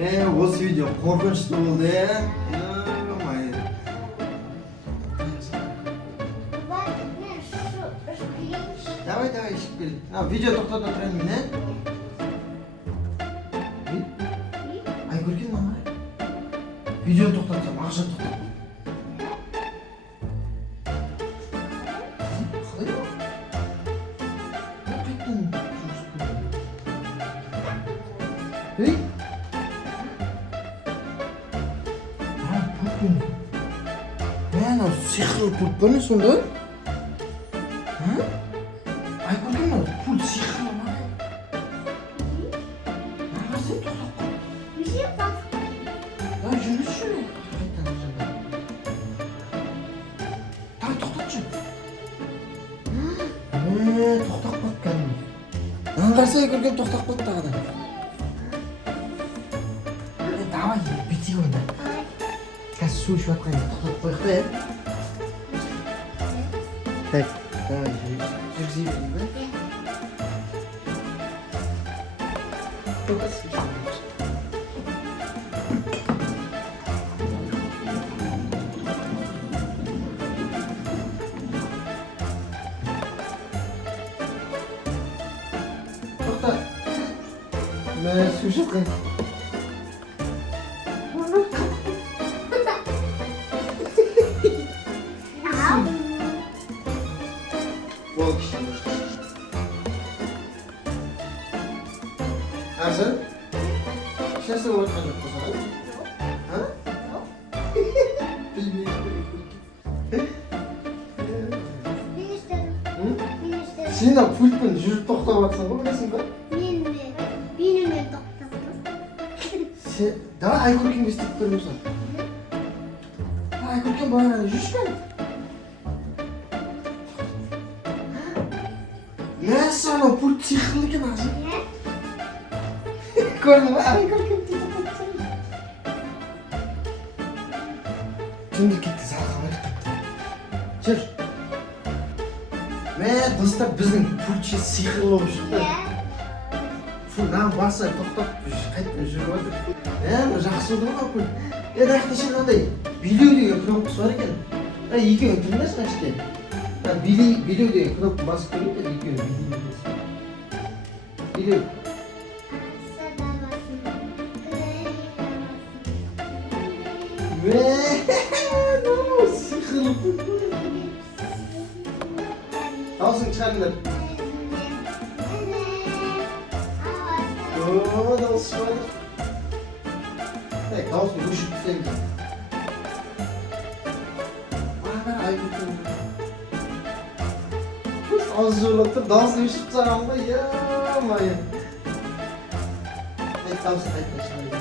Осы видео қорқынышты болды, Давай, ішіп кел. Видео тоқтата тұрайын мен, Айкөрген мама. Видеоны тоқтатсам, ақша тоқтат. Қалай ба? Қайттың жұмыс көрді. Сиқырлы пульт бар ма сонда? Айкөрген ма? Пульт сиқырлы ма? Сен тоқтап қой. Жүргізші ме? Тоқтатшы. Тоқтап қойып кәдімгі. Аңғарса Айкөрген тоқтап қойып тағыдан. Давай, бітейік онда. Қазір су ішіп атқан тоқтатып қойық та, Так, давай, жүргізей берейін ба? Тоқтат смешно. Тоқта. Су ішіп атқан. Арзан? Сейчас его отхожу, посмотри. Сен пультпен жүріп тоқтап жатсың ғой, білесің ба? Менімен тоқтап тұр. Давай Айкөргенге істеп көрмесін. Айкөрген бағана жүрші бәлі. Мәссаған, пульт сиқырлы екен азы. Көрдің ба? Айкөрген тезіп қайтсың. Түнде кетті, сағамайды кетті. Жүр. Достар, біздің пультше сиқырлы болып шықты. Нағын баса тоқтап қайтпен жүріп отыр. Жақсы болды ма пульт? Дайықта сен андай билеу деген кнопкасы бар екен. Екеуін тұрмайсың әшке. Билеу деген кнопка басып көрейін деді, екеуін билеу. Сиқырлы пульт. Дауысың шығарыңдар. Дауыс шығады. Дауысын өшіп түсеміз. Айкөрген. Ауыз жолап тұр, дауысын өшіп саған ба? Майы. Дауысын қайтпай шығады.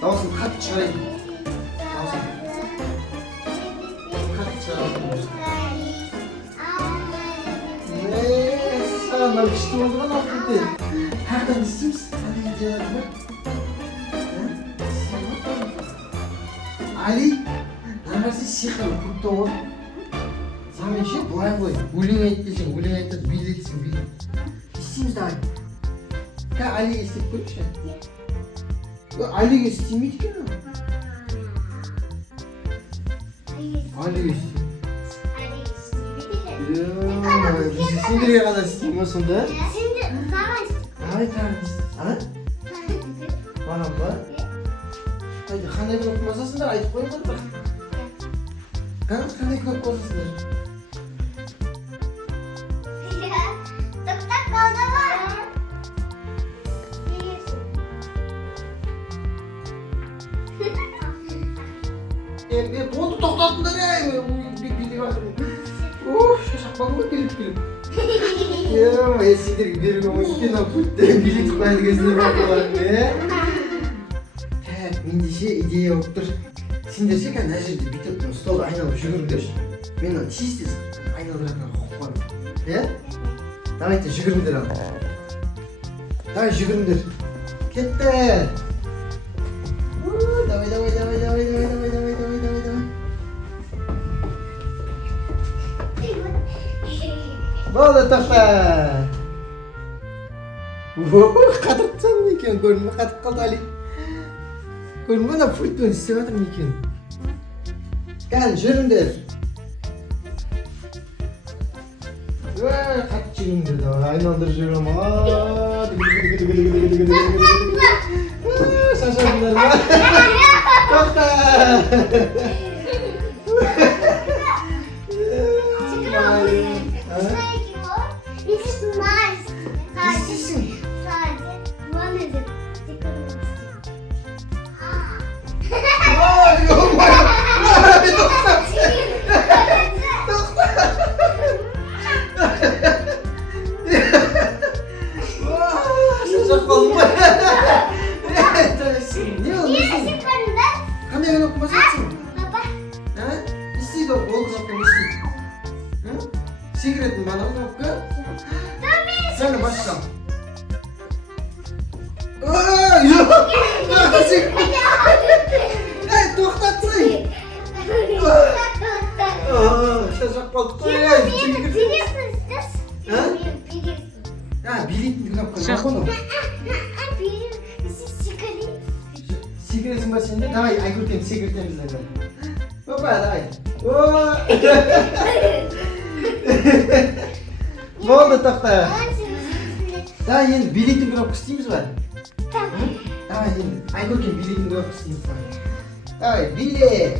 Дауысын қатты шығарайын. Мынау күшті болды ма пульте? Қаяқтан істейміз? Қандай идеялар бар? Али, нағасы сиқырлы пульт оғыр. Самен ше, бұлай қой. Өлең айт десең, өлең айтады, билетсің, билет. Істейміз давай. Алиге істеп көрікші. Алиге істемейді екен ол? Алиге істеймейді. Сендерге ғана істеймін ма сонда? Сендер саған Давай тағын істеймін. Маған ба? Қандай кнопка басасыңдар, айтып қойыңдар бір. Қандай кнопка басасыңдар? тоқтап қалды ма? Болды тоқтатыңдар билеп жатырмын. Шашақпан ғой билеп. Сендерге беруге ойын пультте билет қойды кезінде бақыларың. Мендеше идея болып тұр. Сендер ше кәдімгі мына жерде бүйтіп столды айналып жүгіріңдерші. Мен тез айналдыратын құқық бар. Давайте жүгіріңдер ал. Давай жүгіріңдер. Кетті. Давай. Болды, тоқта. Қатыртсам екен, көрінme қатып қалды Али. Көрінme ана пультпен істеп жатырмын екен. Кәл, жүріңдер. Қатып жүріңдер да, айналдырып жүрем. Шашадыңдар ма? Тоқта! Секретін бана кнопка. Сәні бассам. Тоқтатсың. Шашақ қалдық қой. Билетін кнопка. Секретін ба сенде? Давай, Айгүлден секретен бізден. Опа, давай. Болды, тоқта. Давай, енді билетін кнопка істейміз ба? Давай, енді Айгүлден билетін кнопка істейміз ба? Давай, билет.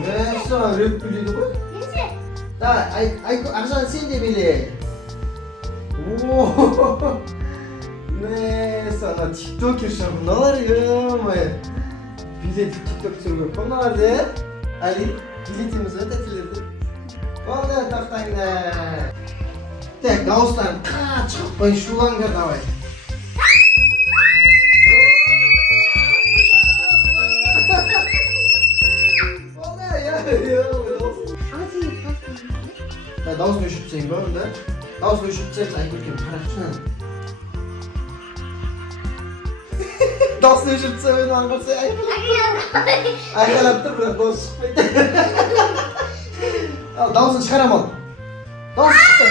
Мәсі, рөп биледі ғой? Давай, Ақжан сен де билет. Мәсі, ана тиктокерші бұналар ема. Билет тикток түсіруге қоналар де. Али, билетіміз өте тіледі. Болды, тоқтаңда. Так, дауыстарын шықпай шулаңдар, давай. Дауысын өшіртсең ба, онда? Дауысын өшіртсең, Айгүлден қарақшынан. Дауысын өшіртсең, оны аңғырсай, айқалап тұр, бірақ дауысы шықпайды. Дауысын шығарам ал. Дауысы шықты.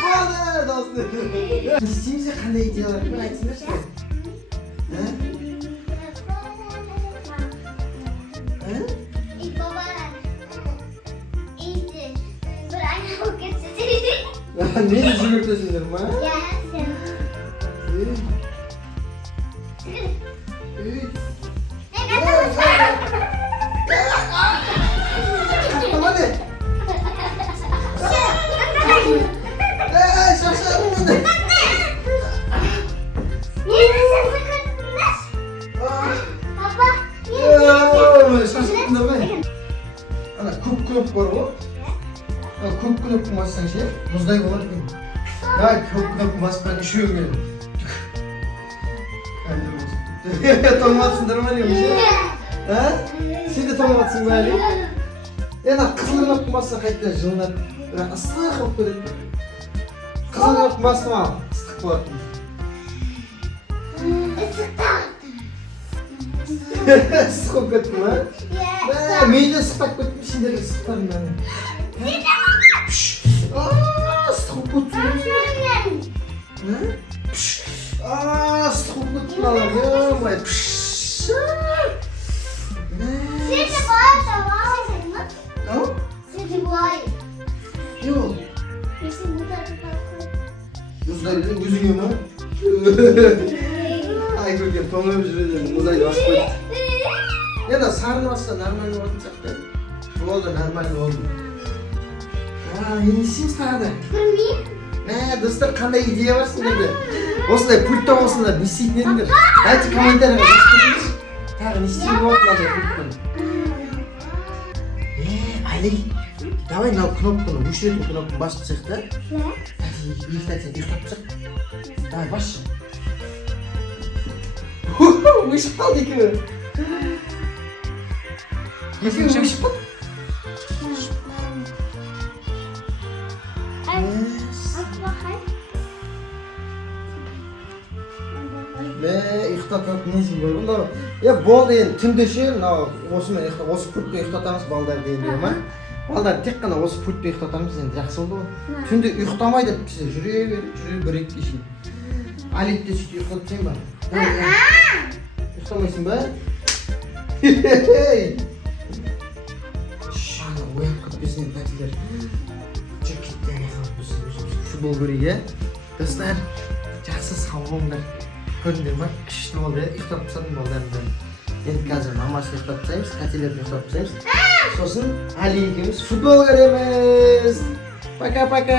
Болды, дауысын. Не істейміз, қандай идеялар бар, айтсыңдаршы. Meni жүгіртесіңдер ма? Көп бар ғой? Көп кнопка бассаң ше, мұздай болады екен. Давай, көп кнопка басқан үшеуіңе. Тоңматсыңдар ма не ше? Сен де тоңматсың ба әлі? Ана қызыл кнопка басса қайтадан жылынады. Бірақ ыстық болып кетеді. Қызыл кнопка бастым ал, ыстық болады. Ыстық болып кетті ма? Мені ыстықтап кеттім, сендерге ыстықтарым бәрі. Ыстық болып кетті. Ыстық болып кетті балалар, ой. Сен де былай табасың ба? Сен де былай. Жоқ. Сен бұлай табасың. Мұздайдың өзіңе ма? Айгүлден тоңып жүреді, мұздайды басып қойды. Енді сарыны басса нормально болатын сияқты. Болды, нормально болды. Енді істейміз тағы. Көрмеймін. Достар, қандай идея бар сендерде? Осындай пульттен осындай не істейтін едіңдер? Әйті комментарияға жазып кетіңіз. Тағы не істеуге болады мынандай пульттен? Али, давай мынау кнопканы, өшіретін кнопканы басып түсек та. Ұйықтатсаң, ұйықтап түсек. Давай, басшы. Өшіп қалды екеуі. Екеуі өшіп қалды. Ұйықтататын несін ғой бұнда. Болды енді түнде ше, осымен осы пультте ұйықтатамыз балдарды енді ма? Балдар тек қана осы пультте ұйықтатамыз енді жақсы болды ғой. Түнде ұйықтамай деп бізде жүре береді кешін. Алет те сөйтіп ұйықтатсаң ба? Ұйықтамайсың ба? Шаны оянып кетпесін тәтелер. Жүр кетті біз футбол көрейік, е? Достар, жақсы сау болыңдар. Көрдіңдер ма? Күшті болды, ұйықтап тастадым балдарымды. Енді қазір мамасын ұйықтап тастаймыз, тәтелерді ұйықтап тастаймыз. Сосын Али екеуміз футбол көреміз. Пока-пока.